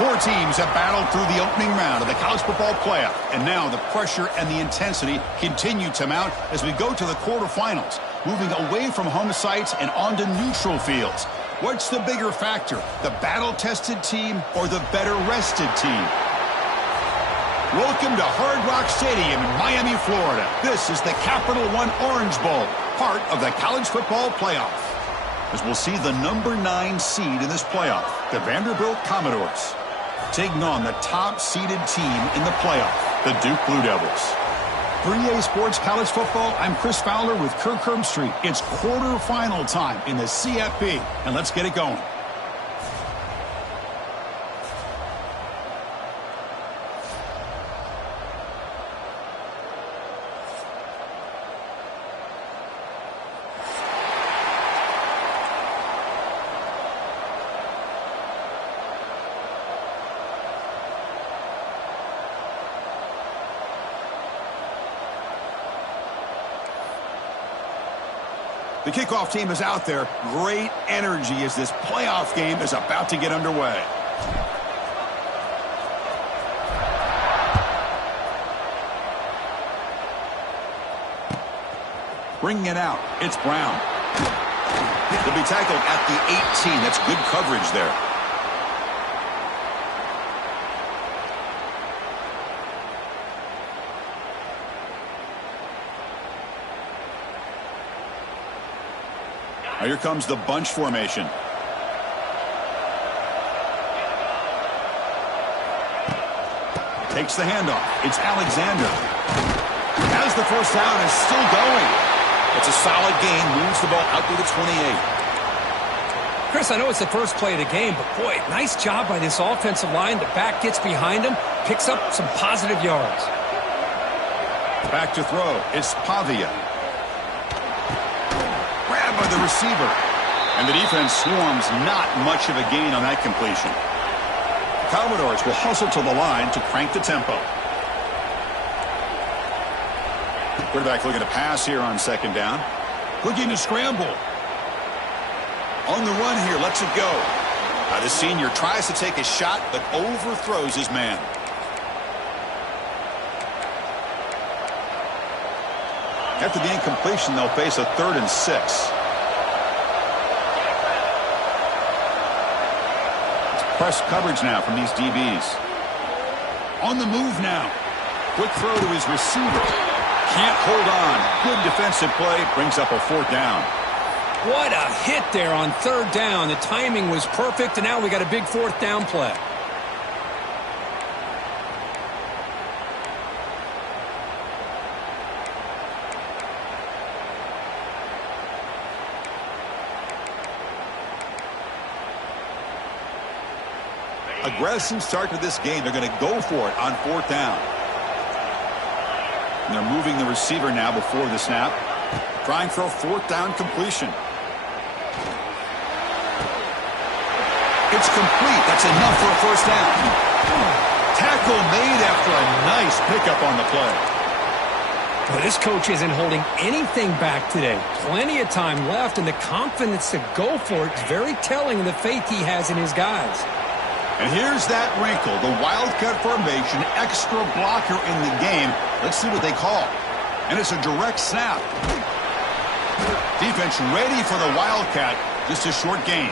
Four teams have battled through the opening round of the college football playoff, and now the pressure and the intensity continue to mount as we go to the quarterfinals, moving away from home sites and onto neutral fields. What's the bigger factor, the battle-tested team or the better-rested team? Welcome to Hard Rock Stadium in Miami, Florida. This is the Capital One Orange Bowl, part of the college football playoff. As we'll see the number 9 seed in this playoff, the Vanderbilt Commodores, taking on the top-seeded team in the playoff, the Duke Blue Devils. For EA Sports College Football, I'm Chris Fowler with Kirk Herbstreit. It's quarterfinal time in the CFP, and let's get it going. The kickoff team is out there. Great energy as this playoff game is about to get underway. Bringing it out, it's Brown. He'll be tackled at the 18. That's good coverage there. Now here comes the bunch formation. Takes the handoff. It's Alexander. Has the first down, is still going. It's a solid gain. Moves the ball out to the 28. Chris, I know it's the first play of the game, but boy, nice job by this offensive line. The back gets behind him, picks up some positive yards. Back to throw. It's Pavia. By the receiver, and the defense swarms. Not much of a gain on that completion. Commodores will hustle to the line to crank the tempo. Quarterback looking to pass here on second down. Looking to scramble. On the run here, lets it go. The senior tries to take a shot, but overthrows his man. After the incompletion, they'll face a 3rd and 6. Press coverage now from these DBs. On the move now. Quick throw to his receiver. Can't hold on. Good defensive play. Brings up a 4th down. What a hit there on 3rd down. The timing was perfect, and now we got a big 4th down play. Aggressive start to this game. They're going to go for it on 4th down. And they're moving the receiver now before the snap. Trying for a 4th down completion. It's complete. That's enough for a first down. Tackle made after a nice pickup on the play. Well, this coach isn't holding anything back today. Plenty of time left, and the confidence to go for it is very telling of the faith he has in his guys. And here's that wrinkle, the wildcat formation, extra blocker in the game. Let's see what they call. And it's a direct snap. Defense ready for the wildcat. Just a short gain.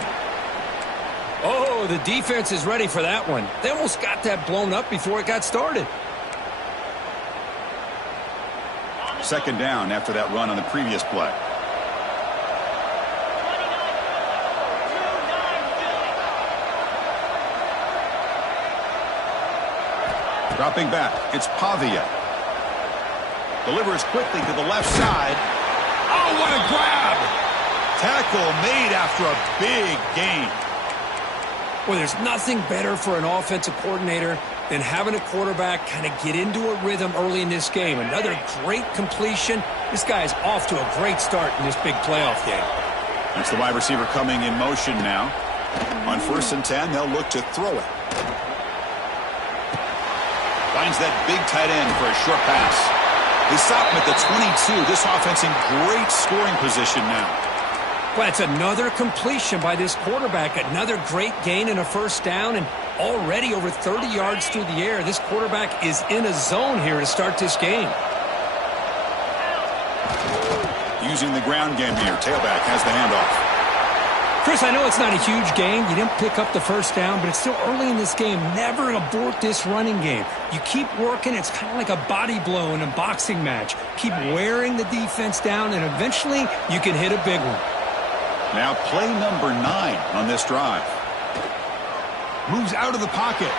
Oh, the defense is ready for that one. They almost got that blown up before it got started. Second down after that run on the previous play. Dropping back, it's Pavia. Delivers quickly to the left side. Oh, what a grab! Tackle made after a big gain. Well, there's nothing better for an offensive coordinator than having a quarterback kind of get into a rhythm early in this game. Another great completion. This guy's off to a great start in this big playoff game. That's the wide receiver coming in motion now. On 1st and 10, they'll look to throw it. Finds that big tight end for a short pass. They stop him at the 22. This offense in great scoring position now. Well, it's another completion by this quarterback. Another great gain and a first down. And already over 30 yards through the air. This quarterback is in a zone here to start this game. Using the ground game here. Tailback has the handoff. Chris, I know it's not a huge gain. You didn't pick up the first down, but it's still early in this game. Never abort this running game. You keep working. It's kind of like a body blow in a boxing match. Keep wearing the defense down, and eventually you can hit a big one. Now play number 9 on this drive. Moves out of the pocket.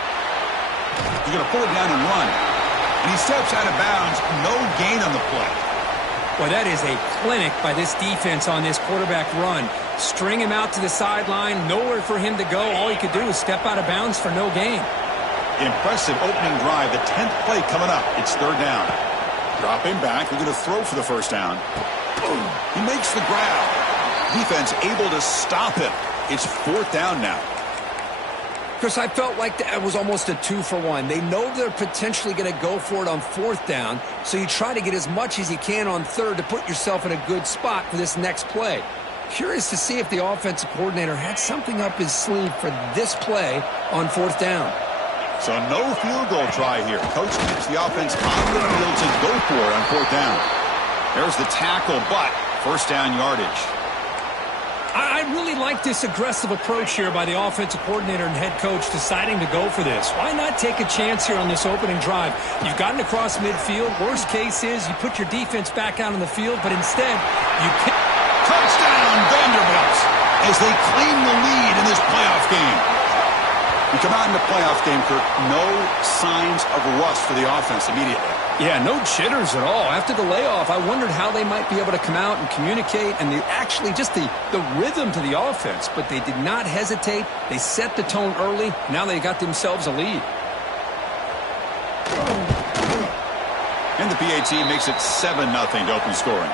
He's going to pull it down and run. And he steps out of bounds. No gain on the play. Well, that is a clinic by this defense on this quarterback run. String him out to the sideline, nowhere for him to go. All he could do is step out of bounds for no gain. Impressive opening drive. The 10th play coming up. It's third down. Drop him back. They're going to throw for the first down. He makes the grab. Defense able to stop him. It's fourth down now. Chris, I felt like that was almost a 2-for-1. They know they're potentially going to go for it on fourth down, so you try to get as much as you can on third to put yourself in a good spot for this next play. Curious to see if the offensive coordinator had something up his sleeve for this play on fourth down. So no field goal try here. Coach keeps the offense on the field to go for it on fourth down. There's the tackle, but first down yardage. I really like this aggressive approach here by the offensive coordinator and head coach deciding to go for this. Why not take a chance here on this opening drive? You've gotten across midfield. Worst case is you put your defense back out on the field, but instead you pick. Touchdown, Vanderbilt, as they claim the lead in this playoff game. We come out in the playoff game, Kirk, no signs of rust for the offense immediately. Yeah, no jitters at all. After the layoff, I wondered how they might be able to come out and communicate and actually just the rhythm to the offense. But they did not hesitate. They set the tone early. Now they got themselves a lead. And the PAT makes it 7-0 to open scoring.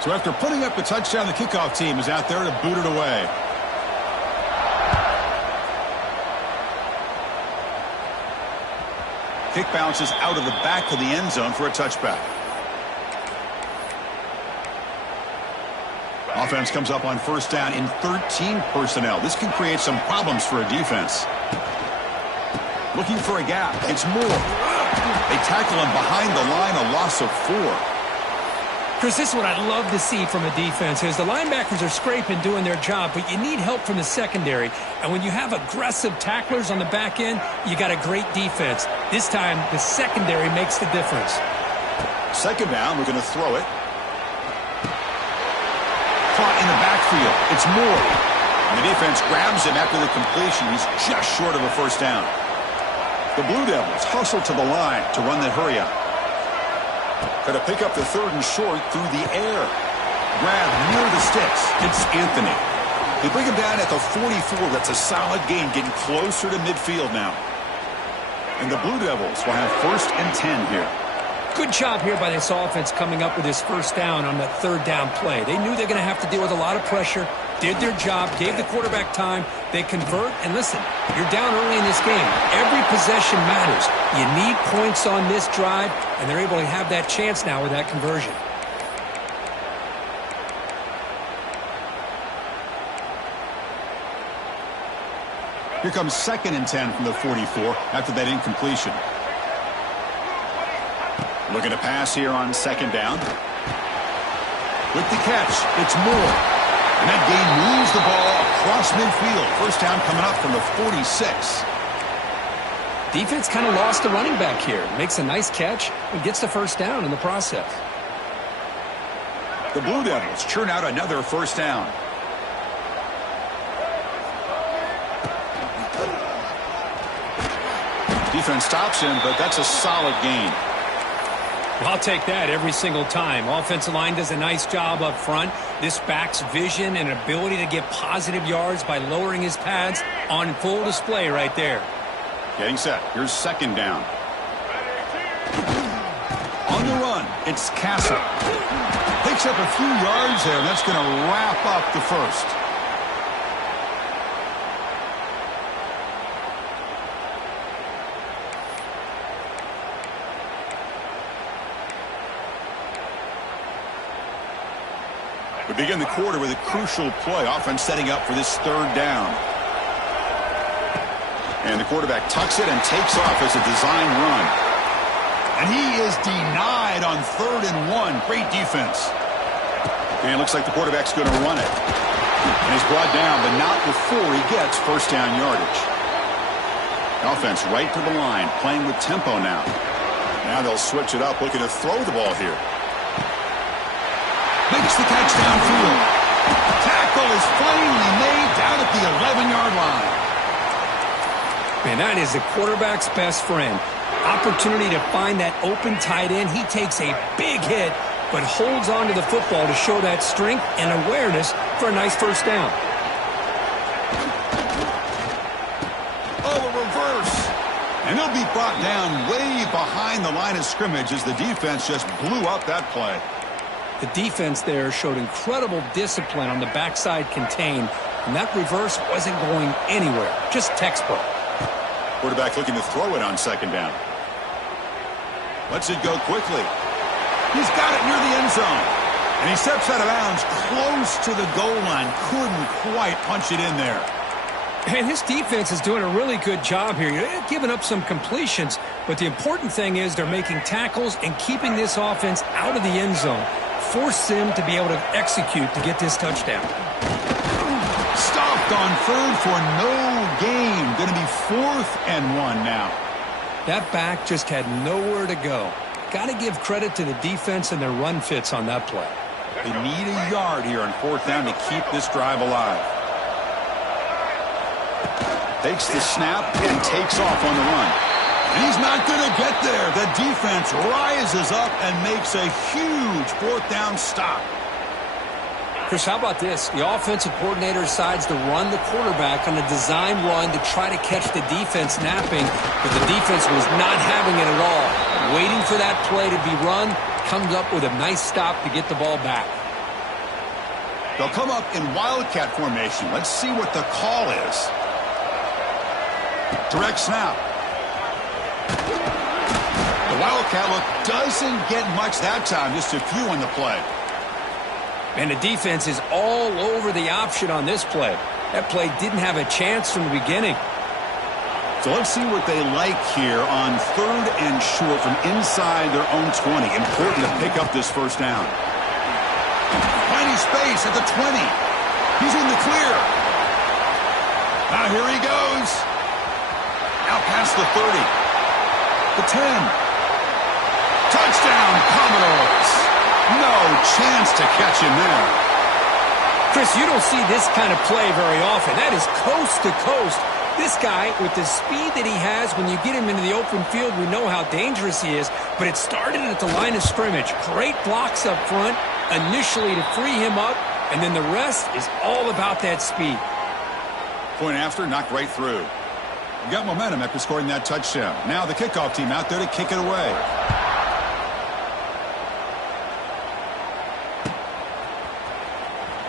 So after putting up a touchdown, the kickoff team is out there to boot it away. Kick bounces out of the back of the end zone for a touchback. Offense comes up on first down in 13 personnel. This can create some problems for a defense. Looking for a gap. It's Moore. They tackle him behind the line, a loss of 4. Chris, this is what I'd love to see from a defense is the linebackers are scraping, doing their job, but you need help from the secondary. And when you have aggressive tacklers on the back end, you got a great defense. This time, the secondary makes the difference. Second down, we're going to throw it. Caught in the backfield. It's Moore. And the defense grabs him after the completion. He's just short of a first down. The Blue Devils hustle to the line to run the hurry up. Got to pick up the third and short through the air. Grab near the sticks. It's Anthony. They bring him down at the 44. That's a solid gain, getting closer to midfield now. And the Blue Devils will have first and 10 here. Good job here by this offense coming up with this first down on that third down play. They knew they're going to have to deal with a lot of pressure, did their job, gave the quarterback time. They convert, and listen, you're down early in this game. Every possession matters. You need points on this drive, and they're able to have that chance now with that conversion. Here comes second and 10 from the 44 after that incompletion. Looking to pass here on second down. With the catch, it's Moore. And that gain moves the ball across midfield. First down coming up from the 46. Defense kind of lost the running back here. Makes a nice catch and gets the first down in the process. The Blue Devils churn out another first down. Defense stops him, but that's a solid gain. I'll take that every single time. Offensive line does a nice job up front. This back's vision and ability to get positive yards by lowering his pads on full display right there. Getting set. Here's second down. On the run, it's Castle. Picks up a few yards there, and that's going to wrap up the first. We begin the quarter with a crucial play. Offense setting up for this third down. And the quarterback tucks it and takes off as a design run. And he is denied on 3rd and 1. Great defense. And it looks like the quarterback's going to run it. And he's brought down, but not before he gets first down yardage. Offense right to the line, playing with tempo now. Now they'll switch it up, looking to throw the ball here. Makes the catch downfield. Tackle is finally made down at the 11-yard line. Man, that is the quarterback's best friend. Opportunity to find that open tight end. He takes a big hit, but holds on to the football to show that strength and awareness for a nice first down. Oh, a reverse. And they'll be brought down way behind the line of scrimmage as the defense just blew up that play. The defense there showed incredible discipline on the backside contain, and that reverse wasn't going anywhere. Just textbook. Quarterback looking to throw it on second down. Lets it go quickly. He's got it near the end zone. And he steps out of bounds close to the goal line. Couldn't quite punch it in there. And his defense is doing a really good job here. They're giving up some completions, but the important thing is they're making tackles and keeping this offense out of the end zone. Force them to be able to execute to get this touchdown. Stopped on 3rd for no gain. Going to be 4th and 1 now. That back just had nowhere to go. Got to give credit to the defense and their run fits on that play. They need a yard here on 4th down to keep this drive alive. Takes the snap and takes off on the run. And he's not going to get there. The defense rises up and makes a huge 4th down stop. Chris, how about this? The offensive coordinator decides to run the quarterback on a design run to try to catch the defense napping, but the defense was not having it at all. Waiting for that play to be run, comes up with a nice stop to get the ball back. They'll come up in Wildcat formation. Let's see what the call is. Direct snap. The Wildcat look doesn't get much that time, just a few on the play. And the defense is all over the option on this play. That play didn't have a chance from the beginning. So let's see what they like here on 3rd and short from inside their own 20. Important to pick up this first down. Finding space at the 20. He's in the clear. Now here he goes. Out past the 30. The 10. Touchdown, Commodores. No chance to catch him there. Chris, you don't see this kind of play very often. That is coast to coast. This guy, with the speed that he has, when you get him into the open field, we know how dangerous he is. But it started at the line of scrimmage. Great blocks up front, initially to free him up, and then the rest is all about that speed. Point after, knocked right through. You got momentum after scoring that touchdown. Now the kickoff team out there to kick it away.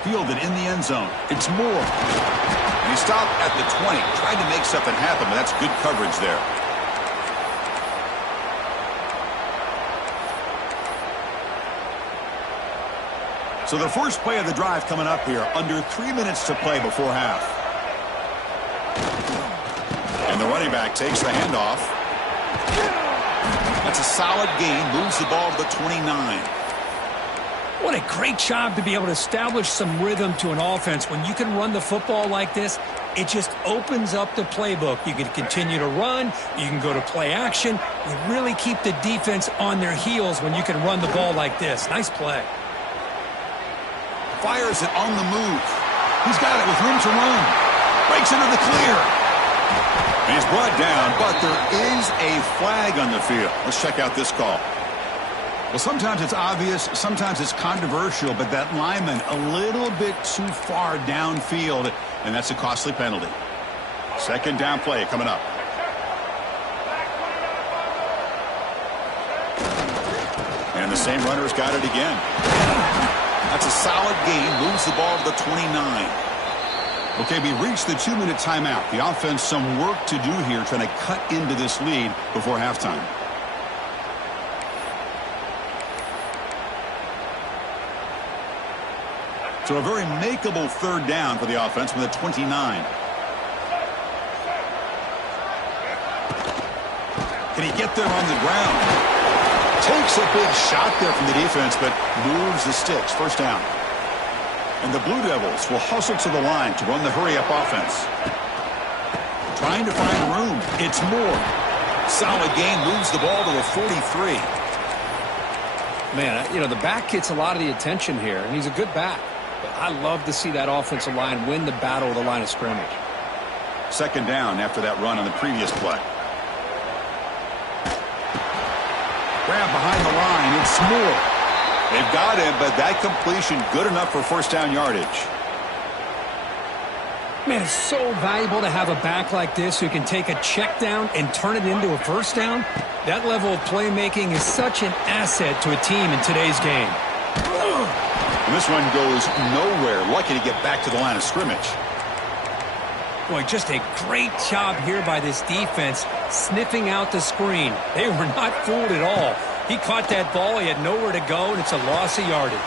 Fielded in the end zone. It's Moore. And he stopped at the 20. Tried to make something happen, but that's good coverage there. So the first play of the drive coming up here. Under 3 minutes to play before half. And the running back takes the handoff. That's a solid gain. Moves the ball to the 29. What a great job to be able to establish some rhythm to an offense. When you can run the football like this, it just opens up the playbook. You can continue to run. You can go to play action. You really keep the defense on their heels when you can run the ball like this. Nice play. Fires it on the move. He's got it with room to run. Breaks into the clear. And he's brought down, but there is a flag on the field. Let's check out this call. Well, sometimes it's obvious, sometimes it's controversial, but that lineman a little bit too far downfield, and that's a costly penalty. Second down play coming up. And the same runner's got it again. That's a solid gain, moves the ball to the 29. Okay, we reached the 2-minute timeout. The offense some work to do here, trying to cut into this lead before halftime. So a very makeable third down for the offense with a 29. Can he get there on the ground? Takes a big shot there from the defense, but moves the sticks. First down. And the Blue Devils will hustle to the line to run the hurry-up offense. Trying to find room. It's Moore. Solid gain, moves the ball to a 43. Man, the back gets a lot of the attention here, and he's a good back. But I love to see that offensive line win the battle of the line of scrimmage. Second down after that run on the previous play. Grab behind the line. It's Moore. They've got him, but that completion good enough for first down yardage. Man, it's so valuable to have a back like this who can take a check down and turn it into a first down. That level of playmaking is such an asset to a team in today's game. And this one goes nowhere. Lucky to get back to the line of scrimmage. Boy, just a great job here by this defense sniffing out the screen. They were not fooled at all. He caught that ball. He had nowhere to go, and it's a loss of yardage.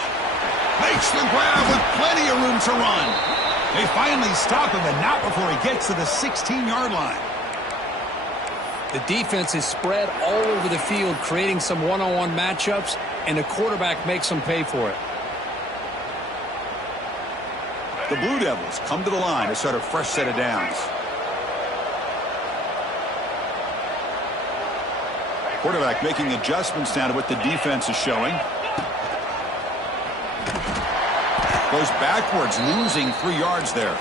Makes the grab with plenty of room to run. They finally stop him, and not before he gets to the 16-yard line. The defense is spread all over the field, creating some one-on-one matchups, and the quarterback makes them pay for it. The Blue Devils come to the line to start a fresh set of downs. Quarterback making adjustments now to what the defense is showing. Goes backwards, losing 3 yards there.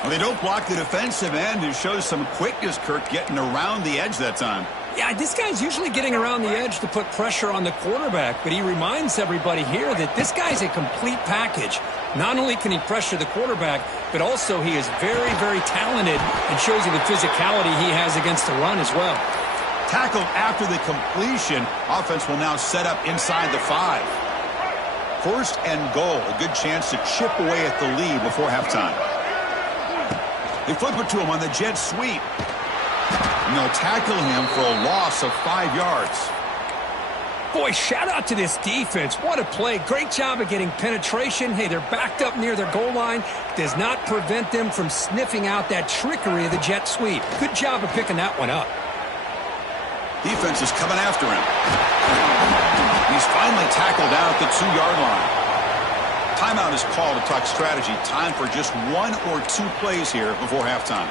Well, they don't block the defensive end, who shows some quickness, Kirk, getting around the edge that time. Yeah, this guy's usually getting around the edge to put pressure on the quarterback, but he reminds everybody here that this guy's a complete package. Not only can he pressure the quarterback, but also he is very, very talented and shows you the physicality he has against the run as well. Tackled after the completion. Offense will now set up inside the 5. First and goal. A good chance to chip away at the lead before halftime. They flip it to him on the jet sweep. And they'll tackle him for a loss of 5 yards. Boy, shout out to this defense. What a play. Great job of getting penetration. Hey, they're backed up near their goal line. Does not prevent them from sniffing out that trickery of the jet sweep. Good job of picking that one up. Defense is coming after him. He's finally tackled down at the 2-yard line. Timeout is called to talk strategy. Time for just 1 or 2 plays here before halftime.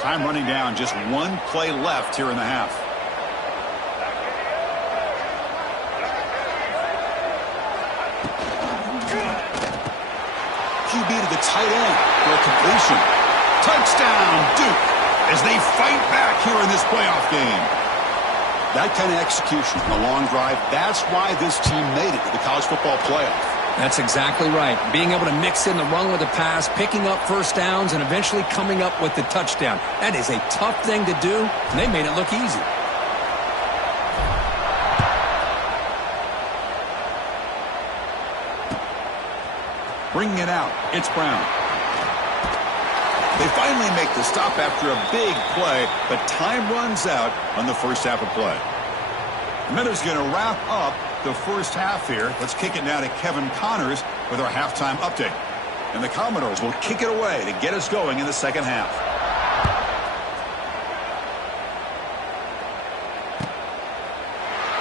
Time running down. Just 1 play left here in the half. QB to the tight end for a completion. Touchdown, Duke, as they fight back here in this playoff game. That kind of execution on a long drive, that's why this team made it to the college football playoff. That's exactly right. Being able to mix in the run with the pass, picking up first downs, and eventually coming up with the touchdown. That is a tough thing to do, and they made it look easy. Bringing it out, it's Brown. They finally make the stop after a big play, but time runs out on the first half of play. The Minnows going to wrap up the first half here. Let's kick it now to Kevin Connors with our halftime update. And the Commodores will kick it away to get us going in the second half.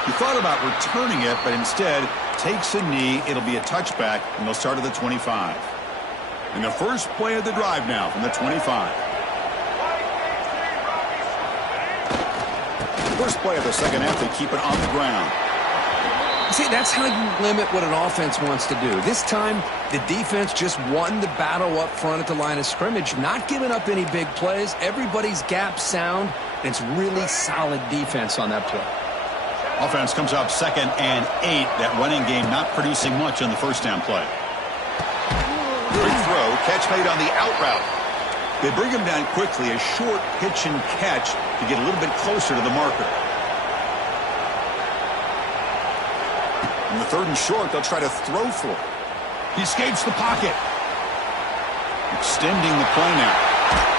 He thought about returning it, but instead takes a knee. It'll be a touchback, and they'll start at the 25. And the first play of the drive now from the 25. First play of the second half, they keep it on the ground. See, that's how you limit what an offense wants to do. This time, the defense just won the battle up front at the line of scrimmage, not giving up any big plays. Everybody's gap sound, and it's really solid defense on that play. Offense comes up 2nd and 8. That running game not producing much on the first down play. Quick throw, catch made on the out route. They bring him down quickly, a short pitch and catch to get a little bit closer to the marker. In the 3rd and short, they'll try to throw for it. He escapes the pocket. Extending the play now.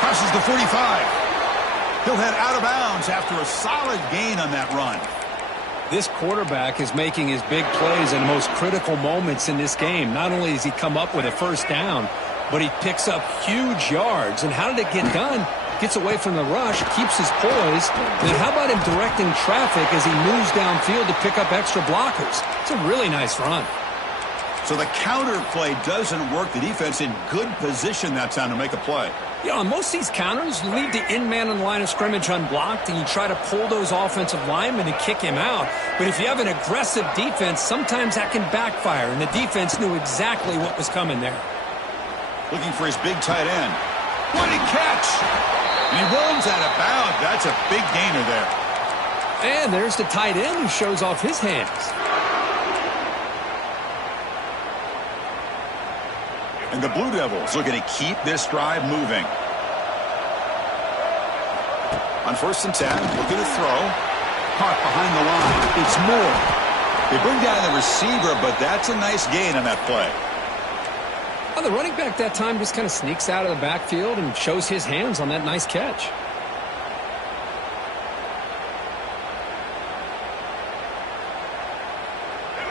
Crosses the 45. He'll head out of bounds after a solid gain on that run. This quarterback is making his big plays in the most critical moments in this game. Not only does he come up with a first down, but he picks up huge yards. And how did it get done? Gets away from the rush, keeps his poise. Then how about him directing traffic as he moves downfield to pick up extra blockers? It's a really nice run. So the counter play doesn't work. The defense in good position that time to make a play. You know, on most of these counters, you leave the in-man on the line of scrimmage unblocked, and you try to pull those offensive linemen and kick him out. But if you have an aggressive defense, sometimes that can backfire, and the defense knew exactly what was coming there. Looking for his big tight end. What a catch! And he runs out of bounds. That's a big gainer there. And there's the tight end who shows off his hands. And the Blue Devils looking to keep this drive moving. On 1st and 10, looking to throw. Caught behind the line. It's Moore. They bring down the receiver, but that's a nice gain on that play. Well, the running back that time just kind of sneaks out of the backfield and shows his hands on that nice catch.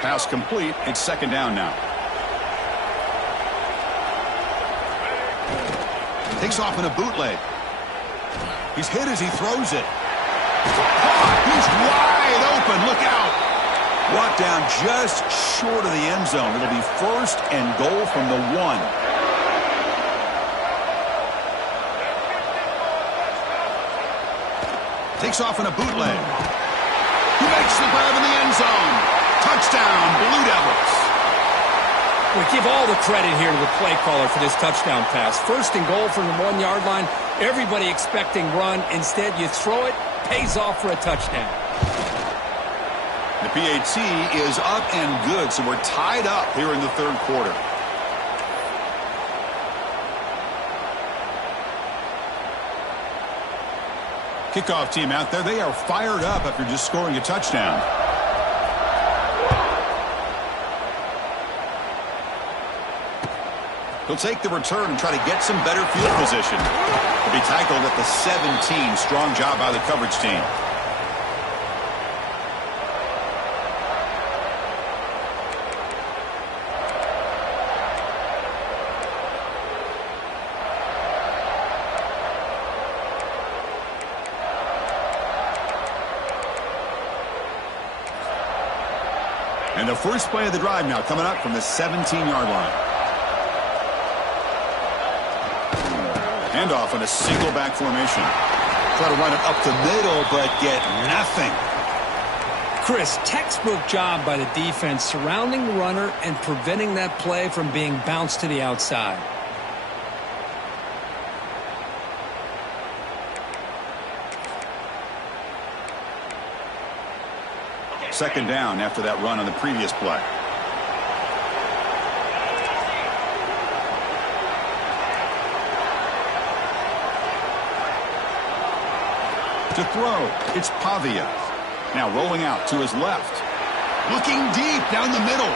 Pass complete. It's 2nd down now. Takes off in a bootleg. He's hit as he throws it. He's wide open. Look out. Brought down just short of the end zone. It'll be 1st and goal from the 1. Takes off in a bootleg. He makes the grab in the end zone. Touchdown, Blue Devils. We give all the credit here to the play caller for this touchdown pass. 1st and goal from the 1-yard line. Everybody expecting run. Instead, you throw it, pays off for a touchdown. The PAT is up and good, so we're tied up here in the 3rd quarter. Kickoff team out there. They are fired up after just scoring a touchdown. He'll take the return and try to get some better field position. He'll be tackled at the 17. Strong job by the coverage team. And the first play of the drive now coming up from the 17-yard line. Handoff in a single back formation. Try to run it up the middle, but get nothing. Chris, textbook job by the defense surrounding the runner and preventing that play from being bounced to the outside. Second down after that run on the previous play. To throw, it's Pavia. Now rolling out to his left. Looking deep down the middle.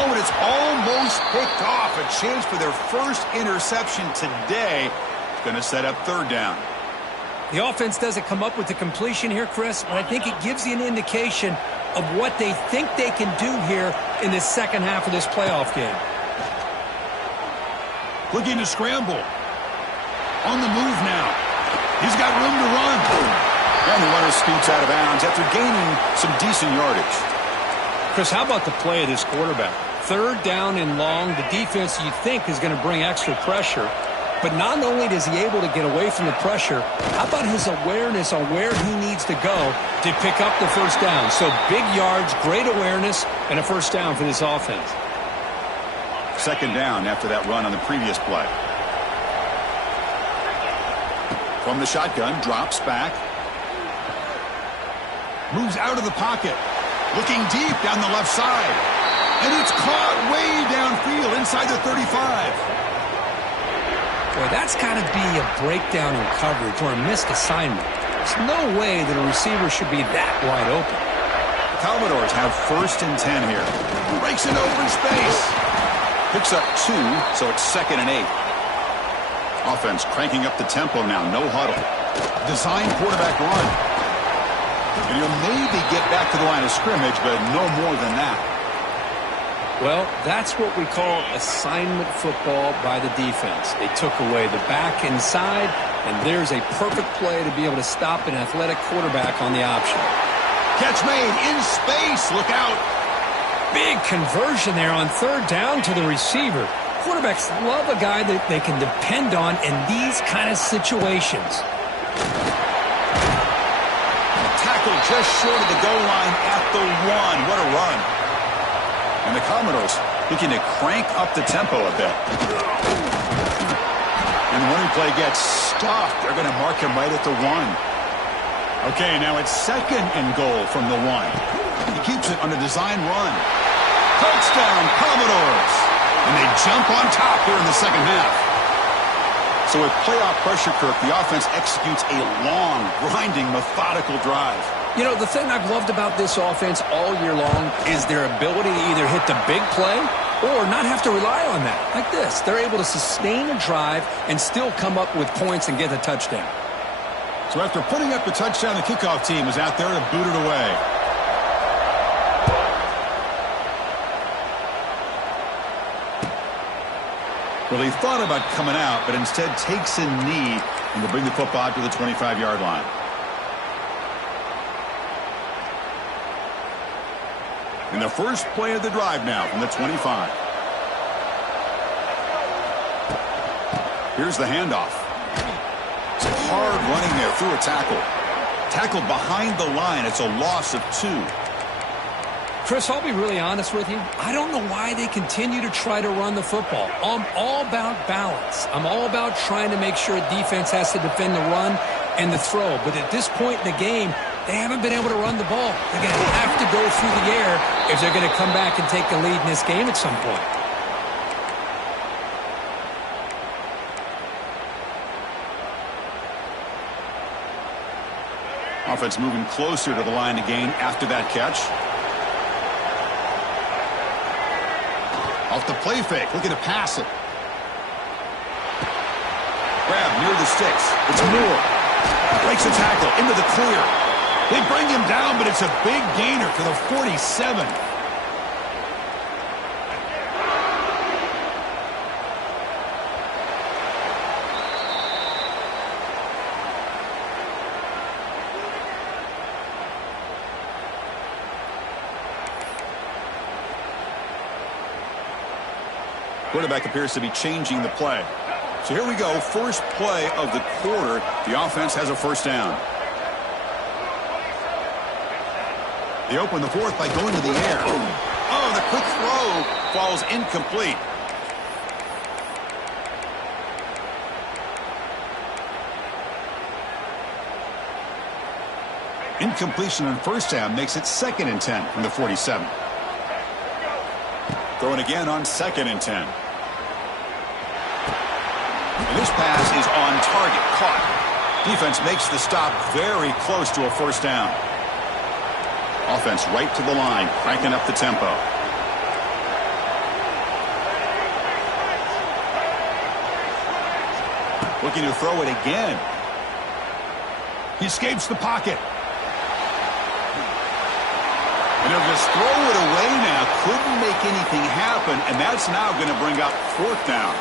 Oh, and it's almost picked off. A chance for their first interception today. It's going to set up 3rd down. The offense doesn't come up with the completion here, Chris, but I think it gives you an indication of what they think they can do here in the second half of this playoff game. Looking to scramble. On the move now. He's got room to run. And the runner scoots out of bounds after gaining some decent yardage. Chris, how about the play of this quarterback? 3rd down and long. The defense you think is going to bring extra pressure. But not only is he able to get away from the pressure, how about his awareness on where he needs to go to pick up the 1st down? So big yards, great awareness, and a 1st down for this offense. 2nd down after that run on the previous play. From the shotgun, drops back. Moves out of the pocket. Looking deep down the left side. And it's caught way downfield inside the 35. Boy, that's got to be a breakdown in coverage or a missed assignment. There's no way that a receiver should be that wide open. The Commodores have 1st and 10 here. Breaks into open space. Picks up 2, so it's 2nd and 8. Offense cranking up the tempo now. No huddle. Design quarterback run. And he'll maybe get back to the line of scrimmage, but no more than that. Well, that's what we call assignment football by the defense. They took away the back inside, and there's a perfect play to be able to stop an athletic quarterback on the option. Catch made in space. Look out. Big conversion there on third down to the receiver. Quarterbacks love a guy that they can depend on in these kind of situations. Tackle just short of the goal line at the 1. What a run. And the Commodores looking to crank up the tempo a bit. And the running play gets stuffed. They're going to mark him right at the 1. Okay, now it's 2nd and goal from the 1. He keeps it on a design run. Touchdown, Commodores. And they jump on top here in the second half. So with playoff pressure, Kirk, the offense executes a long, grinding, methodical drive. You know, the thing I've loved about this offense all year long is their ability to either hit the big play or not have to rely on that. Like this, they're able to sustain a drive and still come up with points and get a touchdown. So after putting up the touchdown, the kickoff team is out there to boot it away. Well, he thought about coming out, but instead takes a knee and will bring the football to the 25-yard line. In the first play of the drive now from the 25. Here's the handoff. It's hard running there through a tackle. Tackled behind the line. It's a loss of 2. Chris, I'll be really honest with you. I don't know why they continue to try to run the football. I'm all about balance. I'm all about trying to make sure defense has to defend the run and the throw. But at this point in the game, they haven't been able to run the ball. They're going to have to go through the air if they're going to come back and take the lead in this game at some point. Offense moving closer to the line to gain after that catch. Off the play fake, looking to pass it. Grab near the sticks. It's Moore. Breaks a tackle into the clear. They bring him down, but it's a big gainer for the 47. Quarterback appears to be changing the play. So here we go. First play of the quarter. The offense has a first down. They open the fourth by going to the air. Oh, the quick throw falls incomplete. Incompletion on first down makes it 2nd and 10 from the 47. Throwing again on 2nd and 10. And this pass is on target. Caught. Defense makes the stop very close to a first down. Offense right to the line, cranking up the tempo. Looking to throw it again. He escapes the pocket. And he'll just throw it away now. Couldn't make anything happen, and that's now going to bring up 4th down.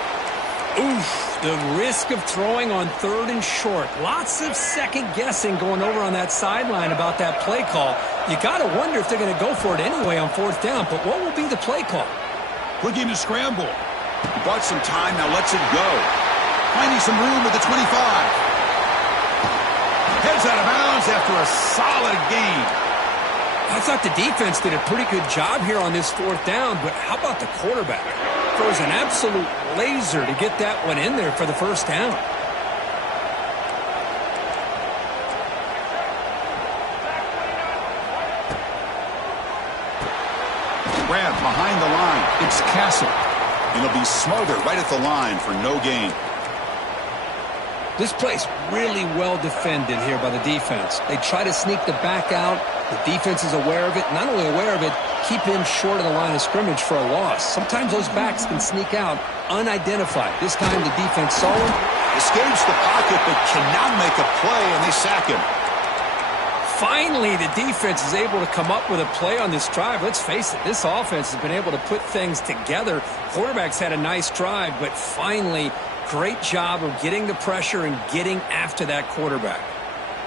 Oof, the risk of throwing on 3rd and short. Lots of second guessing going over on that sideline about that play call. You got to wonder if they're going to go for it anyway on 4th down, but what will be the play call? Looking to scramble. He bought some time, now lets it go. Finding some room at the 25. Heads out of bounds after a solid gain. I thought the defense did a pretty good job here on this 4th down, but how about the quarterback? Throws an absolute laser to get that one in there for the first down. Grab behind the line. It's Castle. And he'll be smothered right at the line for no gain. This play's really well defended here by the defense. They try to sneak the back out. The defense is aware of it. Not only aware of it, keep him short of the line of scrimmage for a loss. Sometimes those backs can sneak out unidentified. This time the defense saw him. Escapes the pocket but cannot make a play, and they sack him. Finally, the defense is able to come up with a play on this drive. Let's face it, this offense has been able to put things together. Quarterback's had a nice drive, but finally, great job of getting the pressure and getting after that quarterback.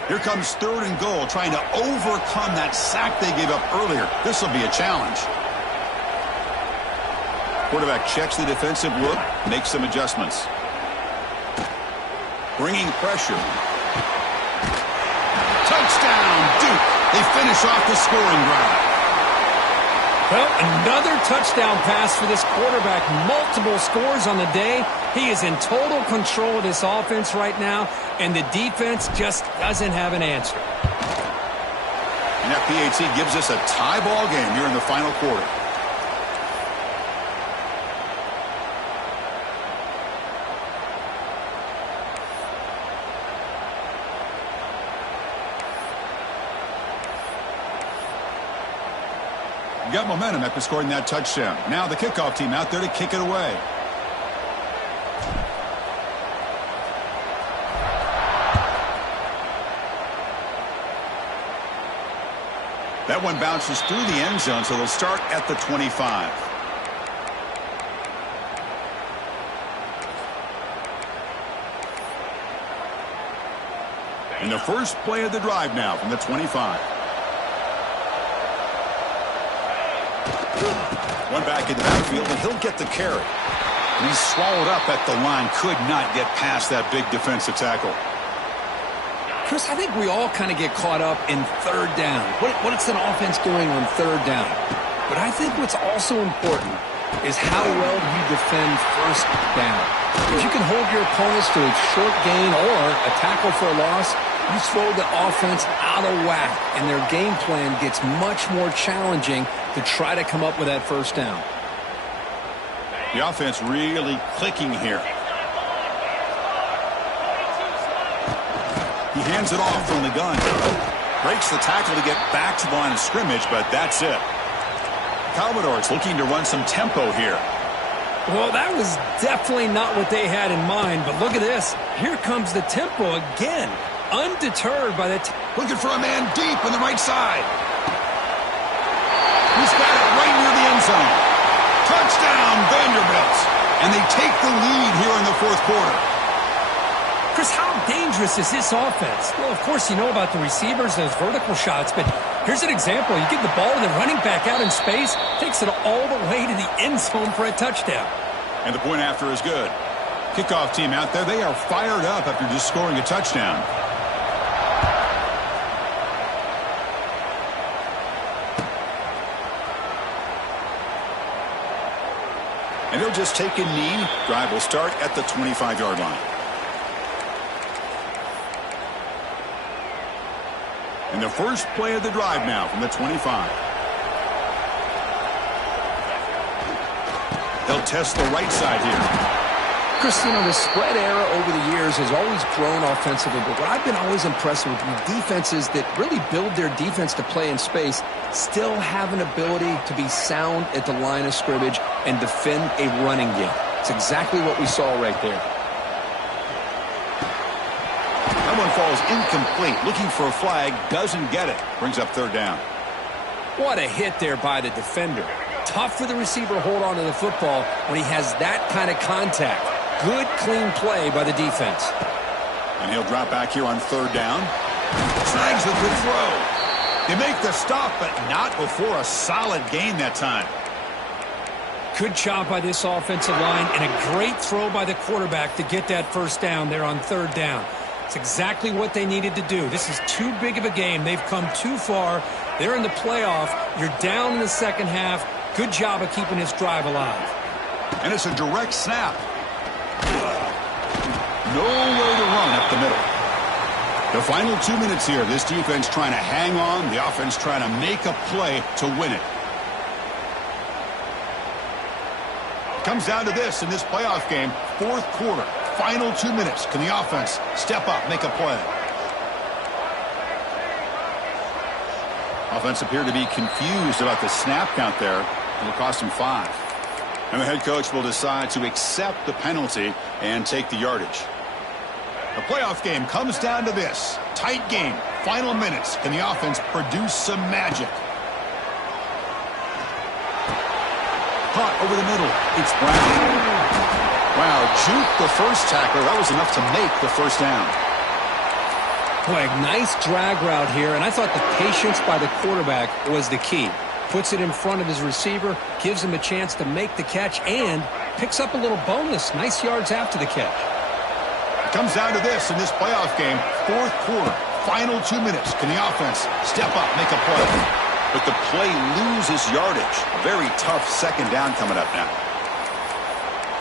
Here comes 3rd and goal, trying to overcome that sack they gave up earlier. This will be a challenge. Quarterback checks the defensive look, makes some adjustments. Bringing pressure. Touchdown, Duke. They finish off the scoring drive. Well, another touchdown pass for this quarterback. Multiple scores on the day. He is in total control of this offense right now, and the defense just doesn't have an answer. And that PAT gives us a tie ball game here in the final quarter. Got momentum after scoring that touchdown. Now the kickoff team out there to kick it away. That one bounces through the end zone, so they'll start at the 25. And the first play of the drive now from the 25. One back in the backfield, and he'll get the carry. And he's swallowed up at the line. Could not get past that big defensive tackle. Chris, I think we all kind of get caught up in 3rd down. What's an offense doing on 3rd down? But I think what's also important is how well you defend 1st down. If you can hold your opponents to a short gain or a tackle for a loss, you throw the offense out of whack, and their game plan gets much more challenging to try to come up with that 1st down. The offense really clicking here. He hands it off from the gun. Breaks the tackle to get back to the line of scrimmage, but that's it. Commodores looking to run some tempo here. Well, that was definitely not what they had in mind, but look at this. Here comes the tempo again. Undeterred by the... Looking for a man deep on the right side. He's got it right near the end zone. Touchdown, Vanderbilt. And they take the lead here in the 4th quarter. Chris, how dangerous is this offense? Well, of course, you know about the receivers, those vertical shots, but here's an example. You give the ball to the running back out in space, takes it all the way to the end zone for a touchdown. And the point after is good. Kickoff team out there, they are fired up after just scoring a touchdown. And they'll just take a knee. Drive will start at the 25-yard line. And the first play of the drive now from the 25. They'll test the right side here. Chris, you know, the spread era over the years has always grown offensively, but what I've been always impressed with defenses that really build their defense to play in space still have an ability to be sound at the line of scrimmage and defend a running game. It's exactly what we saw right there. That one falls incomplete. Looking for a flag, doesn't get it. Brings up 3rd down. What a hit there by the defender. Tough for the receiver to hold on to the football when he has that kind of contact. Good, clean play by the defense. And he'll drop back here on 3rd down. Snags the good throw. They make the stop, but not before a solid gain that time. Good job by this offensive line and a great throw by the quarterback to get that 1st down there on 3rd down. It's exactly what they needed to do. This is too big of a game. They've come too far. They're in the playoff. You're down in the 2nd half. Good job of keeping this drive alive. And it's a direct snap. Nowhere to run up the middle. The final 2 minutes here. This defense trying to hang on. The offense trying to make a play to win it. Comes down to this in this playoff game. 4th quarter. Final 2 minutes. Can the offense step up, make a play? Offense appeared to be confused about the snap count there. It'll cost him 5. And the head coach will decide to accept the penalty and take the yardage. The playoff game comes down to this. Tight game. Final minutes. Can the offense produce some magic? Caught over the middle. It's Brown. Wow, juke the first tackler. That was enough to make the first down. Boy, nice drag route here, and I thought the patience by the quarterback was the key. Puts it in front of his receiver, gives him a chance to make the catch, and picks up a little bonus. Nice yards after the catch. It comes down to this in this playoff game. Fourth quarter, final 2 minutes. Can the offense step up, make a play? But the play loses yardage. A very tough second down coming up now.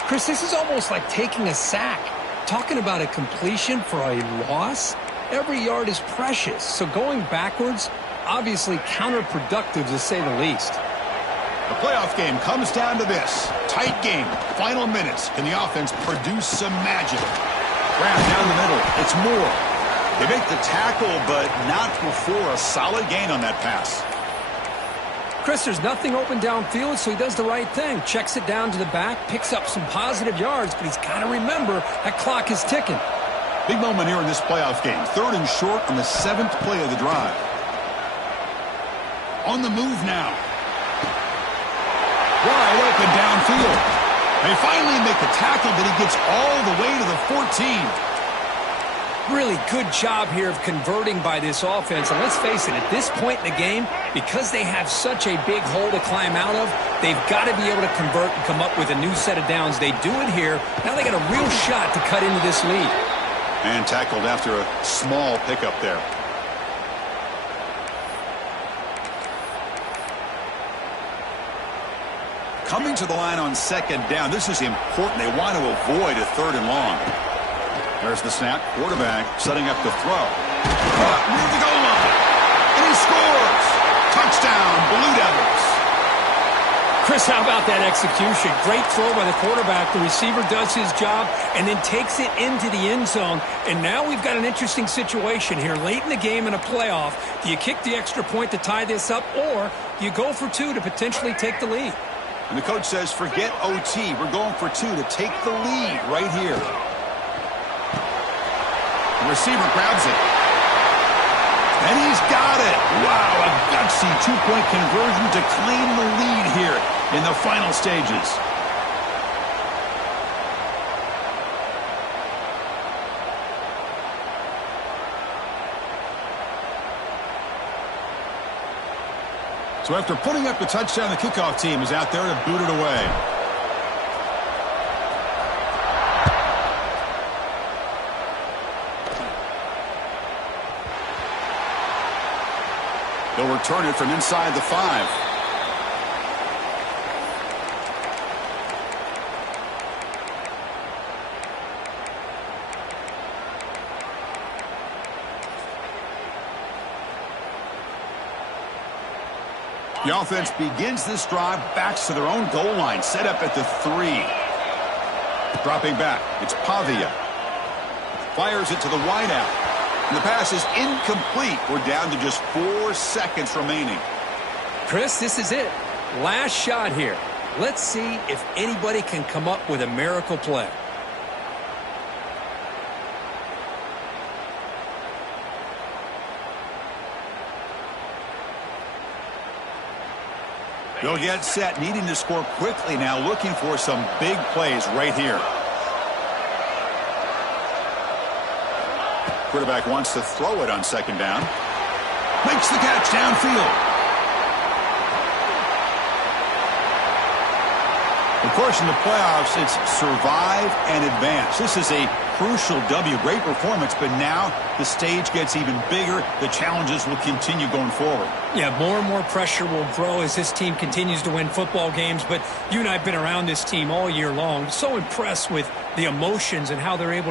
Chris, this is almost like taking a sack. Talking about a completion for a loss, every yard is precious. So going backwards, obviously counterproductive to say the least. The playoff game comes down to this. Tight game, final minutes. Can the offense produce some magic? Grab down the middle. It's Moore. They make the tackle, but not before a solid gain on that pass. Chris, there's nothing open downfield, so he does the right thing. Checks it down to the back, picks up some positive yards, but he's got to remember that clock is ticking. Big moment here in this playoff game. 3rd and short on the 7th play of the drive. On the move now. Wide open downfield. They finally make the tackle, but he gets all the way to the 14. Really good job here of converting by this offense. And let's face it, at this point in the game, because they have such a big hole to climb out of, they've got to be able to convert and come up with a new set of downs. They do it here. Now they got a real shot to cut into this lead. And tackled after a small pickup there. Coming to the line on 2nd down. This is important. They want to avoid a 3rd and long. There's the snap. Quarterback setting up the throw. Caught near the goal line. And he scores. Touchdown, Blue Devils. Chris, how about that execution? Great throw by the quarterback. The receiver does his job and then takes it into the end zone. And now we've got an interesting situation here. Late in the game in a playoff, do you kick the extra point to tie this up, or do you go for 2 to potentially take the lead? And the coach says, forget OT. We're going for 2 to take the lead right here. The receiver grabs it. And he's got it. Wow, a gutsy 2-point conversion to claim the lead here in the final stages. So after putting up the touchdown, the kickoff team is out there to boot it away. They'll return it from inside the 5. The offense begins this drive, backs to their own goal line, set up at the 3. Dropping back, it's Pavia. Fires it to the wideout. And the pass is incomplete. We're down to just 4 seconds remaining. Chris, this is it. Last shot here. Let's see if anybody can come up with a miracle play. They'll get set, needing to score quickly now, looking for some big plays right here. Quarterback wants to throw it on 2nd down. Makes the catch downfield. Of course, in the playoffs, it's survive and advance. This is a crucial W. Great performance, but now the stage gets even bigger. The challenges will continue going forward. Yeah, more and more pressure will grow as this team continues to win football games. But you and I have been around this team all year long. So impressed with the emotions and how they're able